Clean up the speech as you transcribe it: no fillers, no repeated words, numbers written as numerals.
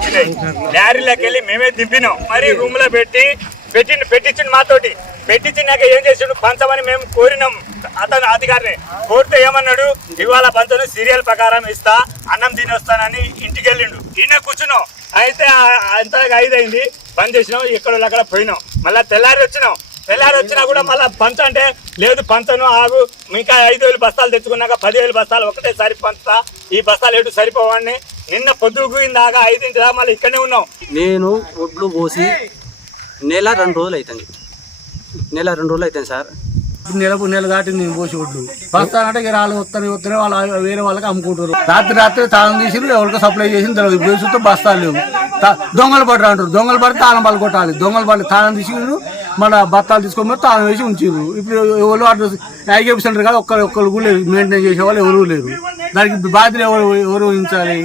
వచ్చినాయి. లారీలోకి వెళ్ళి మేమే దింపినాం. మరి రూమ్ లో పెట్టించిండు మాతోటి. పెట్టించినాక ఏం చేసిండు, పంచమని మేము కోరినాం అతను అధికారిని. కోరితే ఏమన్నాడు, ఇవాళ పంచను సీరియల్ ప్రకారం ఇస్తా, అన్నం తిని వస్తానని ఇంటికి వెళ్ళిండు. ఈయన కూర్చున్నాం. అయితే అంతగా 5 అయింది, పని చేసినాం, అక్కడ పోయినాం. మళ్ళీ తెల్లారి వచ్చినా కూడా మళ్ళీ పంచ అంటే లేదు, పంచను ఆగు, ఇంకా 5,000 బస్తాలు తెచ్చుకున్నాక 10,000 బస్తాలు ఒకటేసారి పంచుతా, ఈ బస్తాలు ఎటు సరిపోవని నిన్న పొద్దుగుయిందాకా 5 దాకా మళ్ళీ ఇక్కడనే ఉన్నాం. నేను ఒడ్లు పోసి నెల 2 రోజులు అవుతుంది సార్. నెల దాటి నేను పోసి ఒడ్లు బస్తానంటే వాళ్ళు వస్తానే వాళ్ళు వేరే వాళ్ళకి అమ్ముకుంటారు. రాత్రి తాళం తీసి ఎవరికి సప్లై చేసిన తర్వాత బేసుతో బస్తాలు లేవు. దొంగలు పడ్డారు అంటారు. దొంగలు పడి తాళం పాలు కొట్టాలి. దొంగలు పడి తాళం తీసిరు, మన బత్తాలు తీసుకొని తాళం వేసి ఉంచారు. ఇప్పుడు ఎవరు అటు ఐకేపీ సెంటర్ కాదు, ఒక్కరు కూడా లేరు, మెయింటైన్ చేసే వాళ్ళు ఎవరు లేరు. దానికి బాధ్యత ఎవరు వహించాలి?